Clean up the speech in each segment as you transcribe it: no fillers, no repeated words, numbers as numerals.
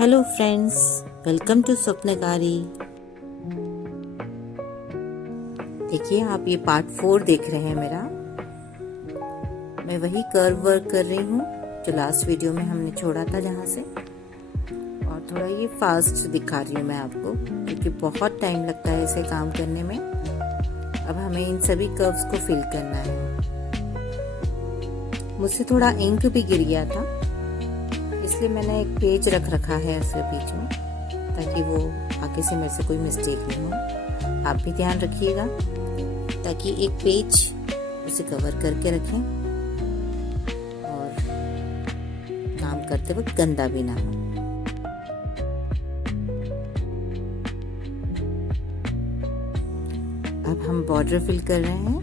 Hello friends, welcome to Swapnakari. देखिए, आप ये पार्ट 4 देख रहे हैं मेरा। मैं वही कर्व वर्क कर रही हूँ जो लास्ट वीडियो में हमने छोड़ा था जहाँ से, और थोड़ा ये फास्ट दिखा रही हूँ मैं आपको, क्योंकि बहुत टाइम लगता है इसे काम करने में। अब हमें इन सभी कर्व्स को फिल करना है। मुझसे थोड़ा इंक भी गिर गया था, इसलिए मैंने एक पेज रख रखा है उसके बीच में, ताकि वो आगे से मेरे से कोई मिस्टेक नहीं हो। आप भी ध्यान रखिएगा ताकि एक पेज उसे कवर करके रखें और काम करते वक्त गंदा भी ना हो। अब हम बॉर्डर फिल कर रहे हैं।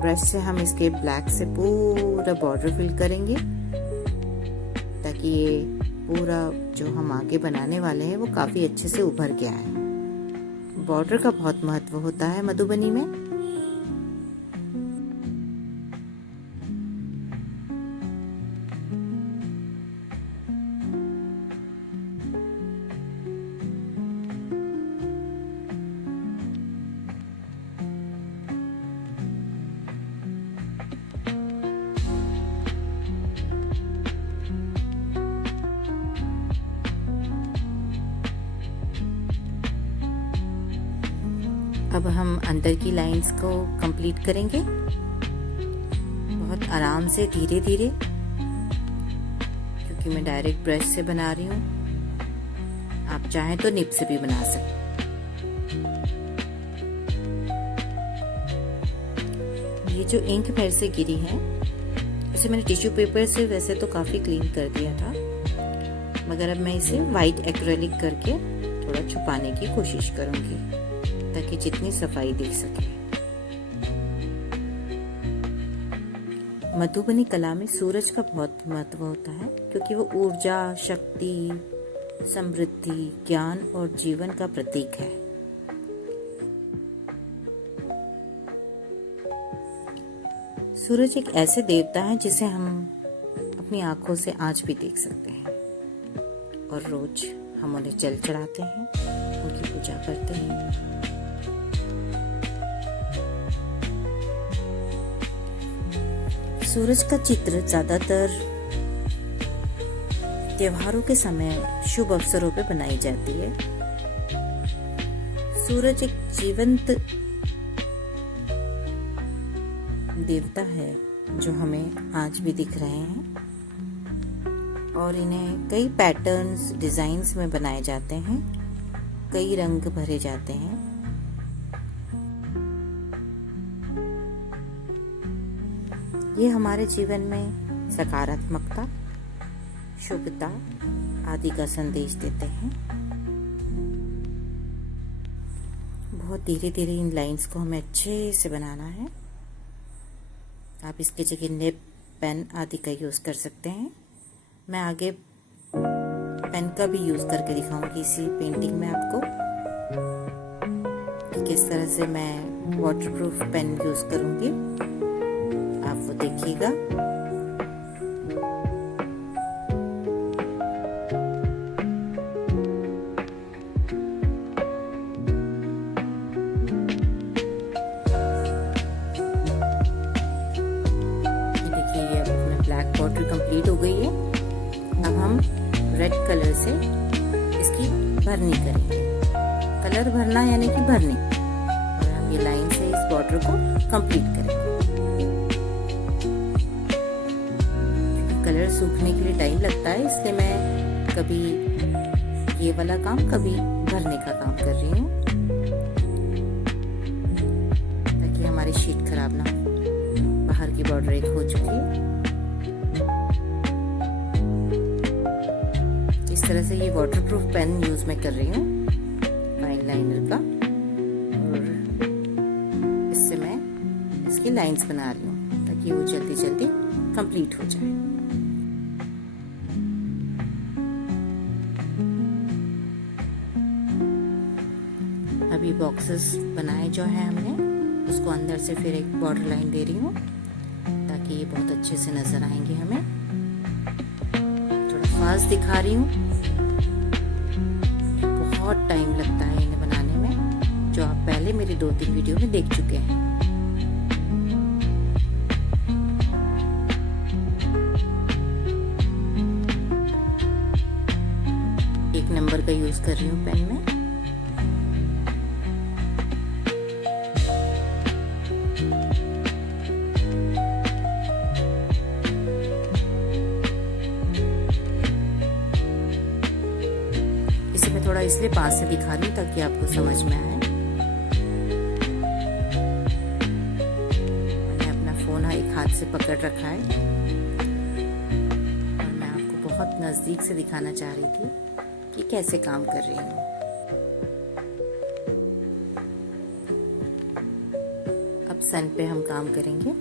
ब्रश से हम इसके ब्लैक से पूरा बॉर्डर फिल करेंगे, ताकि ये पूरा जो हम आगे बनाने वाले हैं वो काफ़ी अच्छे से उभर के आए। बॉर्डर का बहुत महत्व होता है मधुबनी में। अब हम अंदर की लाइंस को कंप्लीट करेंगे, बहुत आराम से, धीरे धीरे, क्योंकि मैं डायरेक्ट ब्रश से बना रही हूँ। आप चाहें तो निब से भी बना सकते। ये जो इंक मेरे से गिरी है, इसे मैंने टिश्यू पेपर से वैसे तो काफ़ी क्लीन कर दिया था, मगर अब मैं इसे वाइट एक्रेलिक करके थोड़ा छुपाने की कोशिश करूँगी, ताकि जितनी सफाई दिख सके। मधुबनी कला में सूरज का बहुत महत्व होता है, क्योंकि वो ऊर्जा, शक्ति, समृद्धि, ज्ञान और जीवन का प्रतीक है। सूरज एक ऐसे देवता है जिसे हम अपनी आंखों से आज भी देख सकते हैं, और रोज हम उन्हें जल चढ़ाते हैं, उनकी पूजा करते हैं। सूरज का चित्र ज्यादातर त्योहारों के समय शुभ अवसरों पे बनाई जाती है। सूरज एक जीवंत देवता है जो हमें आज भी दिख रहे हैं, और इन्हें कई पैटर्न्स, डिजाइन्स में बनाए जाते हैं, कई रंग भरे जाते हैं। ये हमारे जीवन में सकारात्मकता, शुभता आदि का संदेश देते हैं। बहुत धीरे धीरे इन लाइंस को हमें अच्छे से बनाना है। आप इसके जगह निब, पेन आदि का यूज़ कर सकते हैं। मैं आगे पेन का भी यूज़ करके दिखाऊंगी इसी पेंटिंग में आपको, कि किस तरह से मैं वाटरप्रूफ पेन यूज़ करूंगी। आप वो देखिएगा। देखिए, ये अब अपना ब्लैक बॉर्डर कंप्लीट हो गई है। अब हम रेड कलर से इसकी भरनी करेंगे। कलर भरना यानी कि भरनी, और हम ये लाइन से इस बॉर्डर को कंप्लीट करेंगे। कलर सूखने के लिए टाइम लगता है, इसलिए मैं कभी ये वाला काम, कभी भरने का काम कर रही हूँ, ताकि हमारी शीट खराब ना हो। बाहर की बॉर्डर एक हो चुकी है। इस तरह से ये वाटरप्रूफ पेन यूज मैं कर रही हूँ, फाइन लाइनर का, और इससे मैं इसकी लाइंस बना रही हूँ ताकि वो जल्दी जल्दी कंप्लीट हो जाए। अभी बॉक्सेस बनाए जो है हमने, उसको अंदर से फिर एक बॉर्डर लाइन दे रही हूँ, ताकि ये बहुत अच्छे से नजर आएंगे हमें। थोड़ा आवाज़ दिखा रही हूँ। बहुत टाइम लगता है इन्हें बनाने में, जो आप पहले मेरी 2-3 वीडियो में देख चुके हैं। एक नंबर का यूज कर रही हूँ पेन में। इसे मैं थोड़ा इसलिए पास से दिखा रही हूँ ताकि आपको समझ में आए। मैंने अपना फोन एक हाथ से पकड़ रखा है और मैं आपको बहुत नजदीक से दिखाना चाह रही थी कि कैसे काम कर रही हूँ। अब सन पे हम काम करेंगे।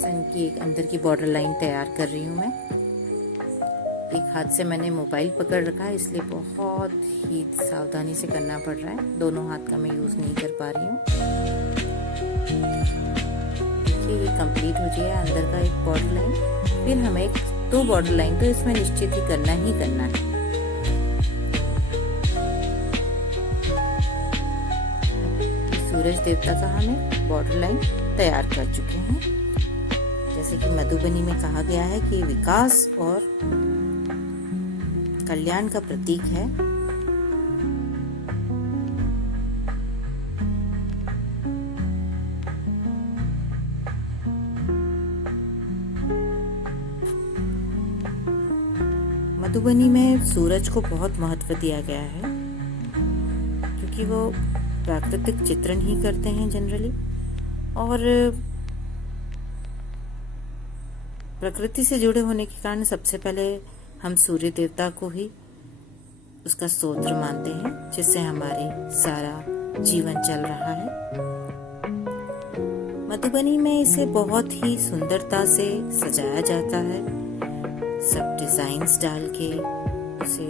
सन की एक अंदर की बॉर्डर लाइन तैयार कर रही हूँ मैं। एक हाथ से मैंने मोबाइल पकड़ रखा है, इसलिए बहुत ही सावधानी से करना पड़ रहा है। दोनों हाथ का मैं यूज नहीं कर पा रही हूँ। देखिए ये कंप्लीट हो जाएगा अंदर का एक बॉर्डर लाइन। फिर हमें 2 बॉर्डर लाइन तो इसमें निश्चित ही करना है। सूरज देवता का हमें बॉर्डर लाइन तैयार कर चुके हैं। जैसे कि मधुबनी में कहा गया है कि विकास और कल्याण का प्रतीक है। मधुबनी में सूरज को बहुत महत्व दिया गया है, क्योंकि वो प्राकृतिक चित्रण ही करते हैं जनरली, और प्रकृति से जुड़े होने के कारण सबसे पहले हम सूर्य देवता को ही उसका स्तोत्र मानते हैं, जिससे हमारी सारा जीवन चल रहा है। मधुबनी में इसे बहुत ही सुंदरता से सजाया जाता है, सब डिजाइन्स डाल के उसे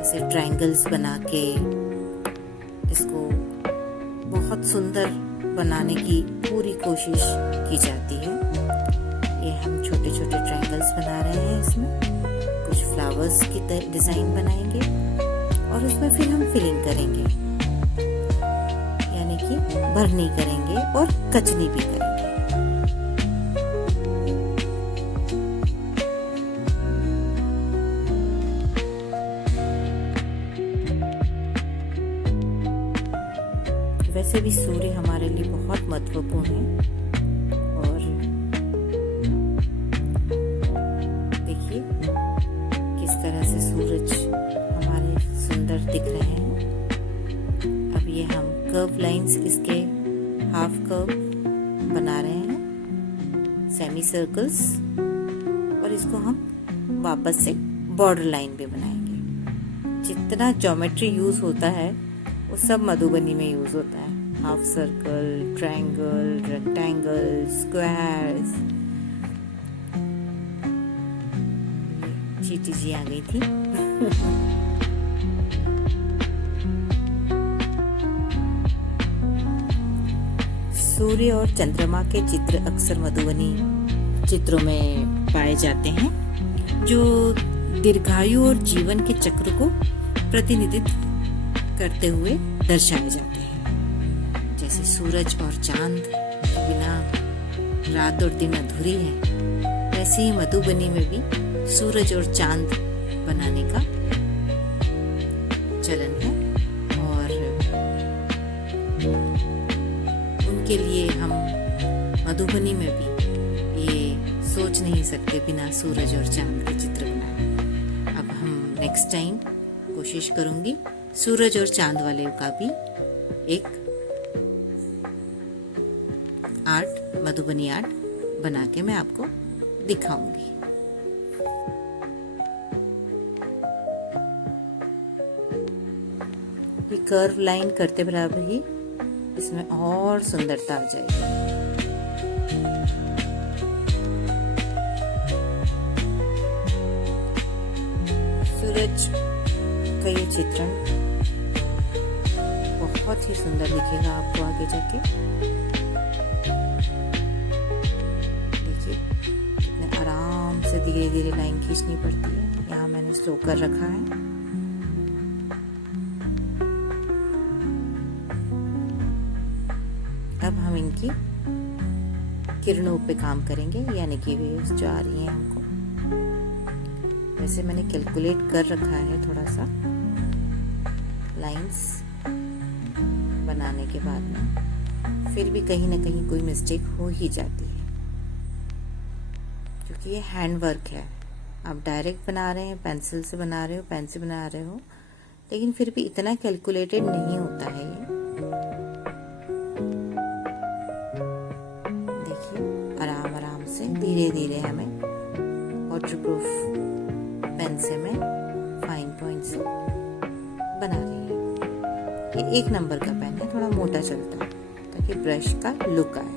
ऐसे ट्रायंगल्स बना के इसको बहुत सुंदर बनाने की पूरी कोशिश की जाती है। ये हम छोटे छोटे ट्रायंगल्स बना रहे हैं, इसमें कुछ फ्लावर्स की डिजाइन बनाएंगे और उसमें फिर हम फिलिंग करेंगे, यानी कि भरनी करेंगे और कचनी भी करेंगे। वैसे भी सूर्य हमारे लिए बहुत महत्वपूर्ण है। और देखिए किस तरह से सूरज हमारे सुंदर दिख रहे हैं। अब ये हम कर्व लाइंस इसके हाफ कर्व बना रहे हैं, सेमी सर्कल्स, और इसको हम वापस से बॉर्डर लाइन भी बनाएंगे। जितना ज्योमेट्री यूज होता है वो सब मधुबनी में यूज होता है। Half circle, triangle, rectangle, squares. चीटी जी आ गई थी। सूर्य और चंद्रमा के चित्र अक्सर मधुबनी चित्रों में पाए जाते हैं, जो दीर्घायु और जीवन के चक्र को प्रतिनिधित्व करते हुए दर्शाए जाते हैं। जैसे सूरज और चांद के बिना रात और दिन अधूरी है, वैसे ही मधुबनी में भी सूरज और चांद बनाने का चलन है, और उनके लिए हम मधुबनी में भी ये सोच नहीं सकते बिना सूरज और चांद के चित्र बनाए। अब हम नेक्स्ट टाइम कोशिश करूंगी सूरज और चांद वाले का भी एक आर्ट, मधुबनी आर्ट बना के मैं आपको दिखाऊंगी। ये कर्व लाइन करते बराबर ही इसमें और सुंदरता आ जाएगी। सूरज का ये चित्रण बहुत ही सुंदर दिखेगा आपको आगे जाके। देखिए कितने आराम से से धीरे धीरे लाइन खींचनी पड़ती है। यहाँ मैंने स्लो कर रखा है। अब हम इनकी किरणों पे काम करेंगे, यानी कि वेव्स जो आ रही हैं हमको। वैसे मैंने कैलकुलेट कर रखा है थोड़ा सा लाइंस बनाने के बाद में, फिर भी कहीं ना कहीं कोई मिस्टेक हो ही जाती है, क्योंकि ये हैंड वर्क है। आप डायरेक्ट बना रहे हैं, पेंसिल से बना रहे हो, पेन से बना रहे हो, लेकिन फिर भी इतना कैलकुलेटेड नहीं होता है ये। देखिए आराम आराम से धीरे धीरे हमें वाटरप्रूफ पेन से मैं फाइन पॉइंट से बना रही हूँ। ये 1 नंबर का पेन है, थोड़ा मोटा चलता है ताकि ब्रश का लुक आए।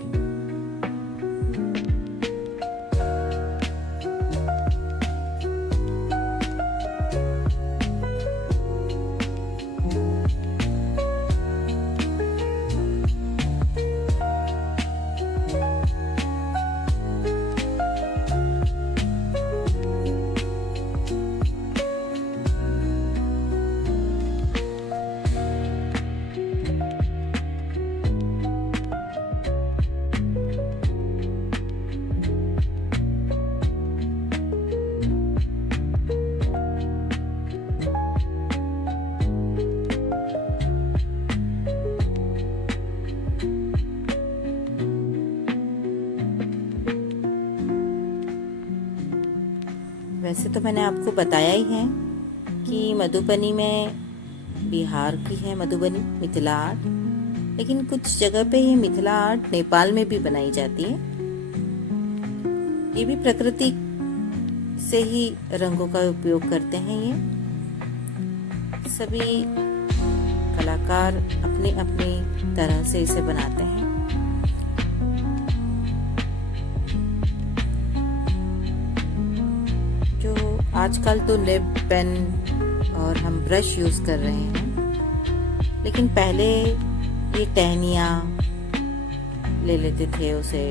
वैसे तो मैंने आपको बताया ही है कि मधुबनी में बिहार की है मधुबनी मिथिला आर्ट, लेकिन कुछ जगह पे ये मिथिला आर्ट नेपाल में भी बनाई जाती है। ये भी प्रकृति से ही रंगों का उपयोग करते हैं। ये सभी कलाकार अपनी अपनी तरह से इसे बनाते हैं। आजकल तो निब पेन और हम ब्रश यूज कर रहे हैं, लेकिन पहले ये टहनियाँ ले लेते थे, उसे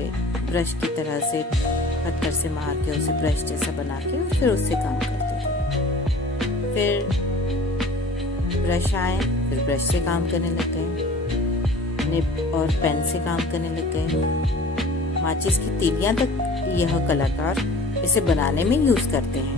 ब्रश की तरह से पत्थर से मार के उसे ब्रश जैसा बना के फिर उससे काम करते थे। फिर ब्रश आए, फिर ब्रश से काम करने लग गए, निब और पेन से काम करने लग गए, माचिस की तीलियां तक यह कलाकार इसे बनाने में यूज करते हैं।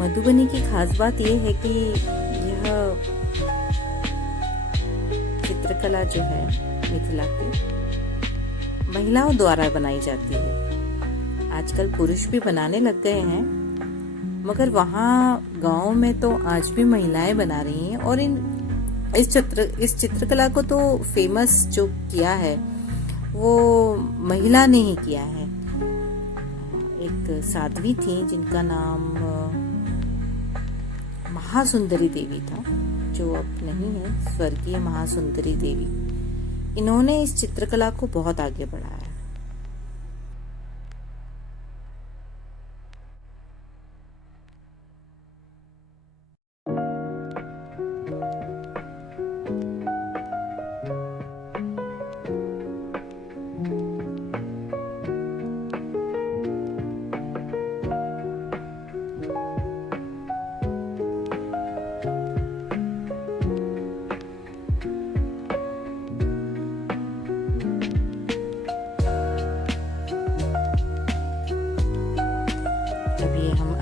मधुबनी की खास बात यह है कि यह चित्रकला जो है मिथिला की महिलाओं द्वारा बनाई जाती है। आजकल पुरुष भी बनाने लग गए हैं, मगर वहाँ गांव में तो आज भी महिलाएं बना रही हैं। और इस चित्रकला को तो फेमस जो किया है वो महिला ने ही किया है। एक साध्वी थी जिनका नाम महासुंदरी देवी था, जो अब नहीं है, स्वर्गीय महासुंदरी देवी। इन्होंने इस चित्रकला को बहुत आगे बढ़ाया।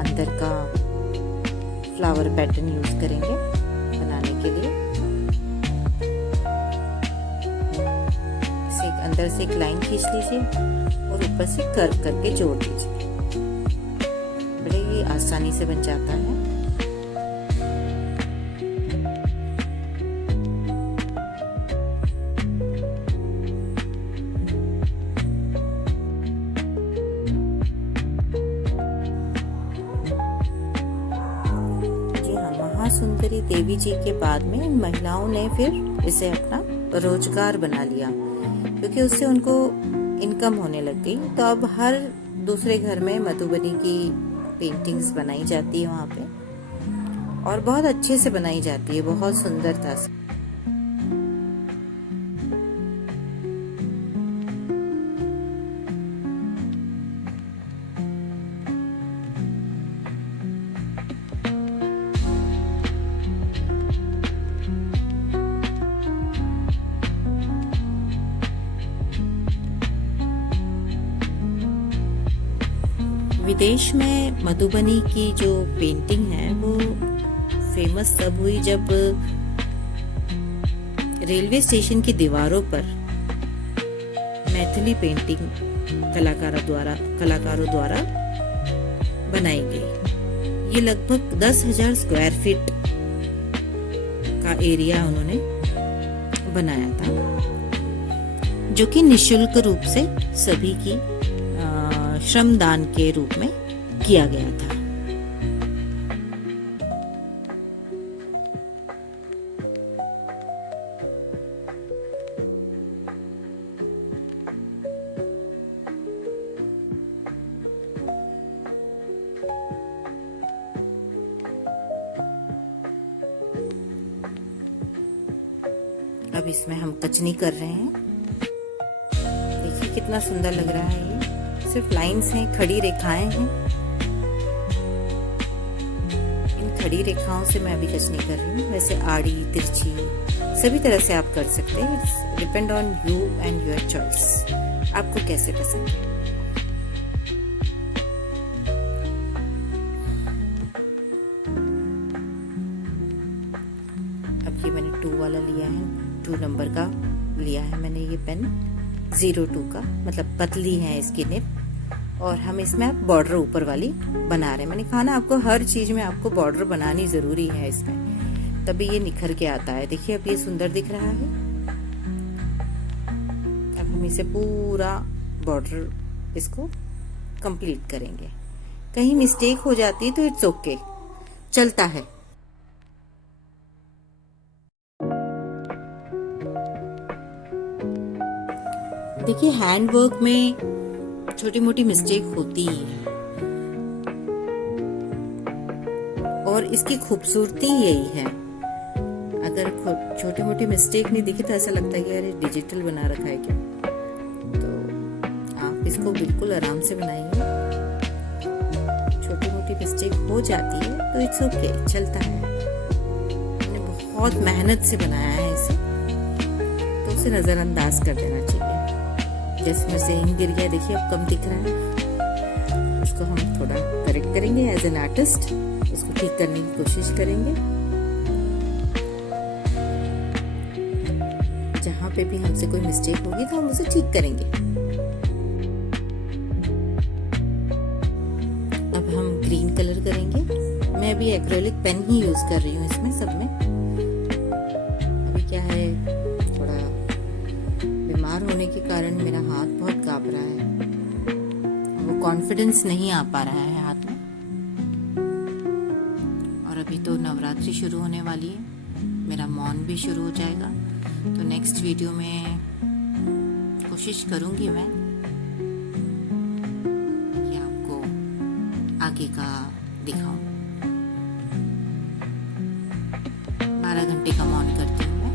अंदर का फ्लावर पैटर्न यूज करेंगे बनाने के लिए। इसे अंदर से एक लाइन खींच लीजिए और ऊपर से कर्व करके जोड़ दीजिए। बड़े ही आसानी से बन जाता है। DVG के बाद में इन महिलाओं ने फिर इसे अपना रोजगार बना लिया, क्योंकि उससे उनको इनकम होने लग गई। तो अब हर दूसरे घर में मधुबनी की पेंटिंग्स बनाई जाती है वहाँ पे, और बहुत अच्छे से बनाई जाती है, बहुत सुंदरता से। विदेश में मधुबनी की जो पेंटिंग है वो फेमस तब हुई जब रेलवे स्टेशन की दीवारों पर मैथिली पेंटिंग कलाकारों द्वारा बनाई गई। ये लगभग 10,000 स्क्वायर फीट का एरिया उन्होंने बनाया था, जो कि निशुल्क रूप से सभी की श्रमदान के रूप में किया गया था। अब इसमें हम कचनी कर रहे हैं। देखिए कितना सुंदर लग रहा है। ये सिर्फ लाइंस हैं, खड़ी रेखाएं हैं। इन खड़ी रेखाओं से मैं अभी कचनी कर रही हूँ। वैसे आड़ी, तिरछी, सभी तरह से आप कर सकते हैं। It's depend on you and your choice, आपको कैसे पसंद है। अब ये मैंने 2 वाला लिया है, 2 नंबर का लिया है मैंने ये पेन, 02 का, मतलब पतली है इसकी निब। और हम इसमें अब बॉर्डर ऊपर वाली बना रहे हैं। मैंने कहा ना आपको हर चीज में आपको बॉर्डर बनानी जरूरी है इसमें, तभी ये निखर के आता है। देखिए अब ये सुंदर दिख रहा है। अब हम इसे पूरा बॉर्डर इसको कंप्लीट करेंगे। कहीं मिस्टेक हो जाती है तो इट्स ओके, चलता है। देखिए हैंड वर्क में छोटी मोटी मिस्टेक होती ही है, और इसकी खूबसूरती यही है। अगर छोटी मोटी मिस्टेक नहीं दिखी तो ऐसा लगता है कि अरे डिजिटल बना रखा है क्या। तो आप इसको बिल्कुल आराम से बनाइए। छोटी मोटी मिस्टेक हो जाती है तो इट्स ओके, चलता है। मैंने बहुत मेहनत से बनाया है इसे, तो उसे नजरअंदाज कर देना चाहिए। जैसे मेरे से इंक गिर गया, देखिए अब कम दिख रहा है। इसको हम थोड़ा करेक्ट करेंगे एज एन आर्टिस्ट, इसको ठीक करने की कोशिश करेंगे। जहां पे भी हमसे कोई मिस्टेक होगी तो हम उसे ठीक करेंगे। अब हम ग्रीन कलर करेंगे। मैं अभी एक्रेलिक पेन ही यूज कर रही हूँ इसमें सब में। अभी क्या है, थोड़ा बीमार होने के कारण मेरा हाथ बहुत कांप रहा है, वो कॉन्फिडेंस नहीं आ पा रहा है हाथ में। और अभी तो नवरात्रि शुरू होने वाली है, मेरा मौन भी शुरू हो जाएगा। तो नेक्स्ट वीडियो में कोशिश करूंगी मैं कि आपको आगे का दिखाऊं। 12 घंटे का मौन करती हूँ मैं।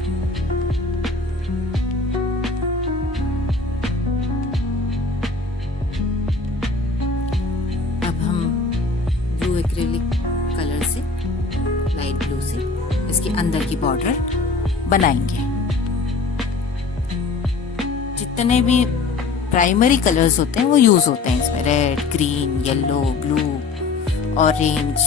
अब हम ब्लू एक्रेलिक कलर से, लाइट ब्लू से इसके अंदर की बॉर्डर बनाएंगे। जितने भी प्राइमरी कलर्स होते हैं वो यूज होते हैं इसमें, red, green, yellow, blue, orange,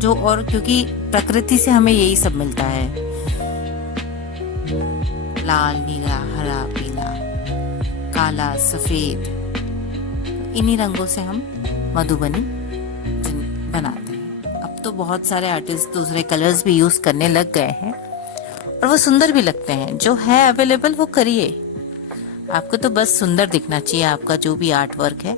जो, और क्योंकि प्रकृति से हमें यही सब मिलता है, लाल, नीला, हरा, पीला, काला, सफेद, इन्हीं रंगों से हम मधुबनी बनाते हैं। अब तो बहुत सारे आर्टिस्ट दूसरे कलर्स भी यूज करने लग गए हैं और वो सुंदर भी लगते हैं। जो है अवेलेबल वो करिए, आपको तो बस सुंदर दिखना चाहिए आपका जो भी आर्ट वर्क है।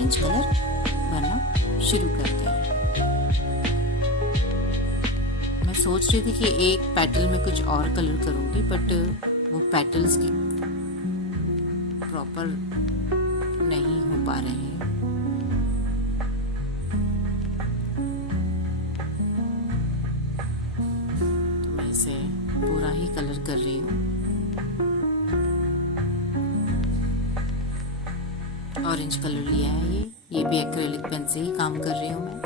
ऑरेंज कलर भरना शुरू करते हैं। मैं सोच रही थी कि एक पेटल में कुछ और कलर करूंगी, बट वो पेटल्स की प्रॉपर नहीं हो पा रहे हैं। तो मैं इसे पूरा ही कलर कर रही हूँ। ऑरेंज कलर लिया है ये भी एक्रेलिक पेन से ही काम कर रही हूँ मैं।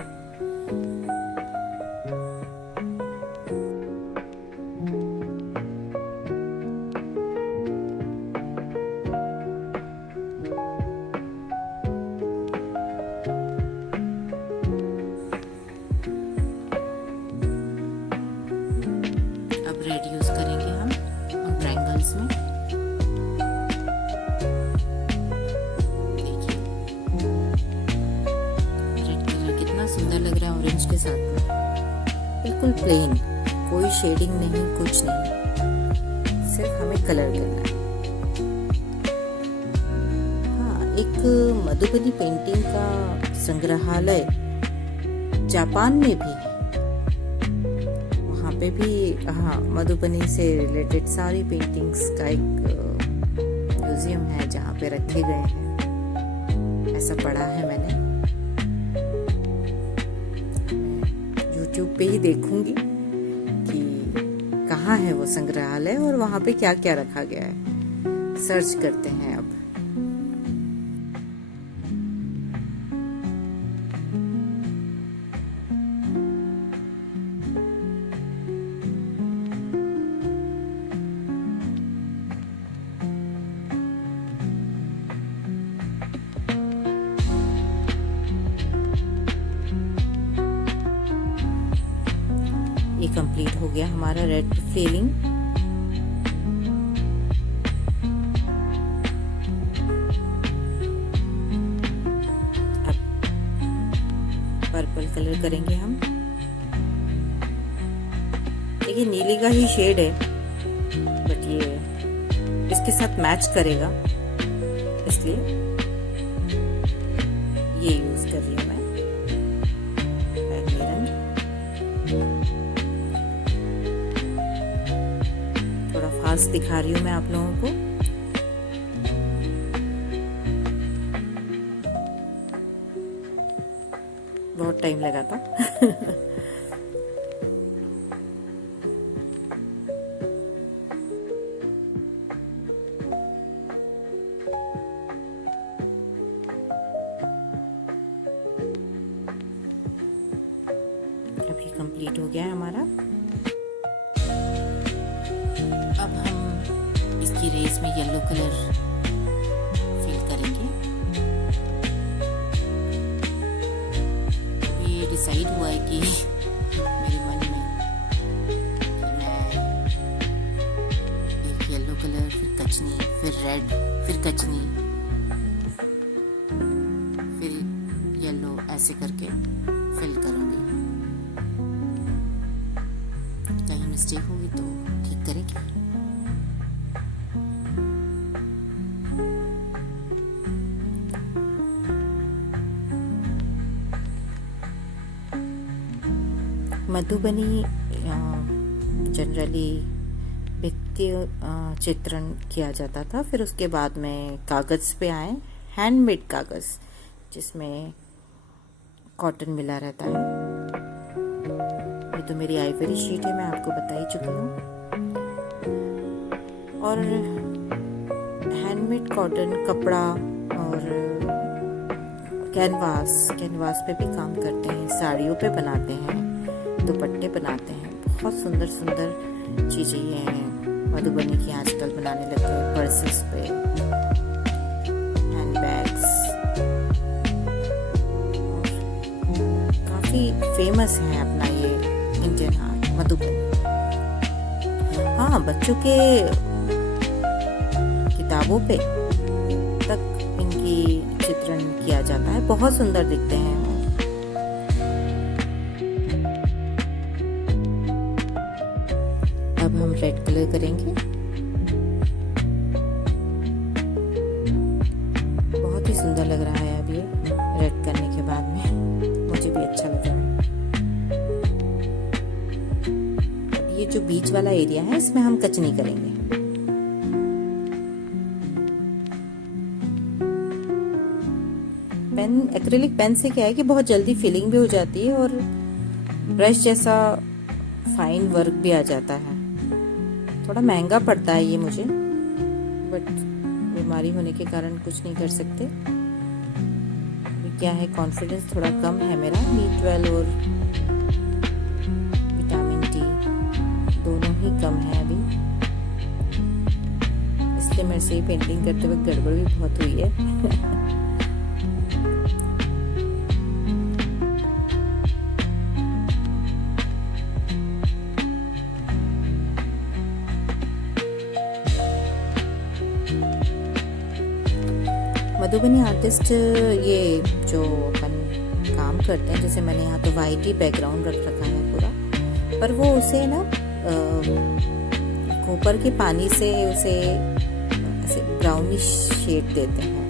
अब रेड यूज करेंगे हम उन ट्रायंगल्स में। देखिए रेड कलर कितना सुंदर लग रहा है ऑरेंज के साथ में। बिल्कुल प्लेन, कोई शेडिंग नहीं, कुछ नहीं, सिर्फ हमें कलर करना है। हाँ, एक मधुबनी पेंटिंग का संग्रहालय जापान में भी है। वहाँ पे भी हाँ मधुबनी से रिलेटेड सारी पेंटिंग्स का एक म्यूजियम है जहाँ पे रखे गए हैं, ऐसा पढ़ा है मैंने। यूट्यूब पे ही देखूंगी कि कहाँ है वो संग्रहालय और वहाँ पे क्या क्या रखा गया है। सर्च करते हैं अब। ये कंप्लीट हो गया हमारा रेड फिलिंग। अब पर्पल कलर करेंगे हम। देखिए नीली का ही शेड है, बट ये इसके साथ मैच करेगा, इसलिए ये यूज कर रही हूँ मैं बैगनी रंग। थोड़ा फास्ट दिखा रही हूँ मैं आप लोगों को। बहुत टाइम लगा था। अभी कंप्लीट हो गया है हमारा। अब हम इसकी रेस में येलो कलर फिल करेंगे। ये डिसाइड हुआ है कि मेरे मन में कि मैं एक येलो कलर, फिर कचनी, फिर रेड, फिर कचनी, फिर येलो, ऐसे करके फिल करूंगी। कहीं मिस्टेक होगी तो ठीक करेंगे। मधुबनी जनरली व्यक्ति चित्रण किया जाता था, फिर उसके बाद में कागज पे आए, हैंडमेड कागज जिसमें कॉटन मिला रहता है। ये तो मेरी आइवरी शीट है, मैं आपको बता ही चुकी हूँ। और हैंडमेड कॉटन कपड़ा और कैनवास पे भी काम करते हैं, साड़ियों पे बनाते हैं, दुपट्टे बनाते हैं। बहुत सुंदर सुंदर चीजें ये हैं मधुबनी की आजकल बनाने लगे हैं। पर्सेस पे, हैंडबैग्स, काफी फेमस है अपना ये इंडियन आर्ट मधुबनी। हाँ, बच्चों के किताबों पे तक इनकी चित्रण किया जाता है, बहुत सुंदर दिखते हैं। अब हम रेड कलर करेंगे। बहुत ही सुंदर लग रहा है अब ये। कलेक्ट करने के बाद में मुझे भी अच्छा लगा। अब ये जो बीच वाला एरिया है इसमें हम कचनी करेंगे। पेन, एक्रिलिक पेन से क्या है कि बहुत जल्दी फिलिंग भी हो जाती है और ब्रश जैसा फाइन वर्क भी आ जाता है। थोड़ा महंगा पड़ता है ये मुझे, बट बीमारी होने के कारण कुछ नहीं कर सकते। क्या है, कॉन्फिडेंस थोड़ा कम है मेरा। B12 और विटामिन D दोनों ही कम है अभी, इसलिए मेरे से पेंटिंग करते वक्त गड़बड़ भी बहुत हुई है। मधुबनी आर्टिस्ट ये जो अपन काम करते हैं, जैसे मैंने यहाँ तो वाइट ही बैकग्राउंड रख रखा है पूरा, पर वो उसे ना गोबर के पानी से उसे ऐसे ब्राउनिश शेड देते हैं,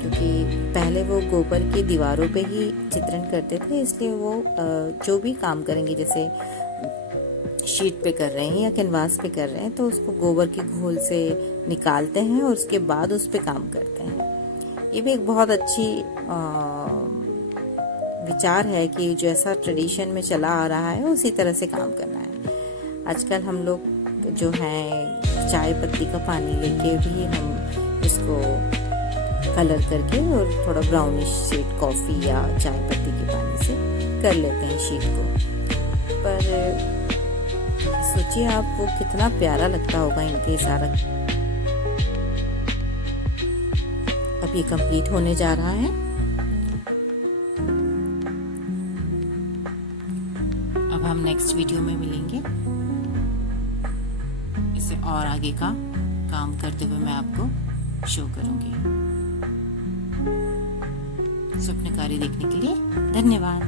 क्योंकि पहले वो गोबर की दीवारों पे ही चित्रण करते थे, इसलिए वो जो भी काम करेंगे, जैसे शीट पे कर रहे हैं या कैनवास पे कर रहे हैं, तो उसको गोबर के घोल से निकालते हैं और उसके बाद उस पे काम करते हैं। ये भी एक बहुत अच्छी विचार है कि जैसा ट्रेडिशन में चला आ रहा है उसी तरह से काम करना है। आजकल हम लोग जो हैं चाय पत्ती का पानी लेके भी हम इसको कलर करके और थोड़ा ब्राउनिश शेड कॉफ़ी या चाय पत्ती के पानी से कर लेते हैं शीट को। पर सोचिए आप, वो कितना प्यारा लगता होगा इनके सारा। अब ये कंप्लीट होने जा रहा है। अब हम नेक्स्ट वीडियो में मिलेंगे, इसे और आगे का काम करते हुए मैं आपको शो करूंगी। स्वप्नकारी देखने के लिए धन्यवाद।